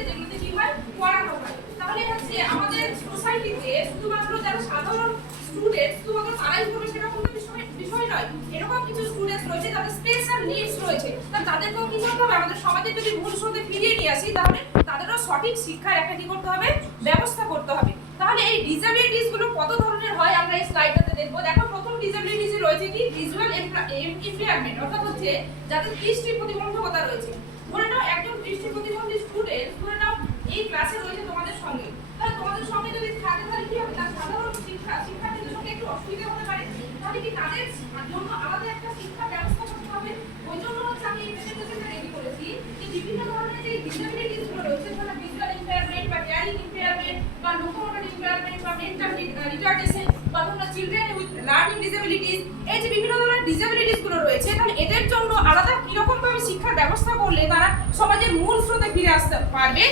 রয়েছে যেগুলোতে কি হয় পড়ানো হয়। তাহলে হচ্ছে আমাদের সোসাইটিতে শুধুমাত্র যারা সাধারণ স্টুডেন্ট শুধুমাত্র তারাই পড়বে সেরকম তো বিষয় নয়। এরকম কিছু স্টুডেন্টস রয়েছে যাদের স্পেশাল নিডস রয়েছে, তাদেরকেও কি করতে হবে, আমাদের সমাজে যদি মূল স্রোতে ফিরিয়ে নিয়ে আসি তাহলে তাদেরও সঠিক শিক্ষার একটা কি করতে হবে, ব্যবস্থা করতে হবে। তাহলে এই ডিসএবিলিটিস গুলো কত ধরনের হয় আমরা এই স্লাইডটাতে দেখব। দেখো প্রথম ডিসএবিলিটিস রয়েছে কি ভিজুয়াল ইমপেয়ারমেন্ট, অর্থাৎ হচ্ছে যাদের দৃষ্টি প্রতিবন্ধকতা রয়েছে। ধরে নাও একজন দৃষ্টি প্রতিবন্ধী স্টুডেন্ট, ধরে নাও এই ক্লাসে রয়েছে তোমাদের সঙ্গে, তাহলে তোমাদের সঙ্গে যদি থাকে তাহলে কি হবে, তার সাধারণ শিক্ষার্থীদের সঙ্গে একটু অসুবিধা হতে পারে। তাহলে কি তাদের জন্য আলাদা একটা শিক্ষা ব্যবস্থা করতে হবে। ওই জন্য হচ্ছে আমি এই প্রেজেন্টেশনটা রেডি করেছি যে বিভিন্ন ধরনের যে ডিসএবিলিটিস গুলো রয়েছে, ধরো ভিজুয়াল ইমপেয়ারমেন্ট বা হিয়ারিং ইমপেয়ারমেন্ট বা লোকোমোটর ইমপেয়ারমেন্ট বা মেন্টাল রিটার্ডেশন বা ধরো চিলড্রেন উইথ লার্নিং ডিসএবিলিটিস, এই যে বিভিন্ন ধরনের ডিসএবিলিটিস গুলো রয়েছে, তাহলে এদের জন্য আলাদা কিরকম ভাবে শিক্ষার ব্যবস্থা করলে তারা সমাজের মূল স্রোতে ফিরে আসতে পারবে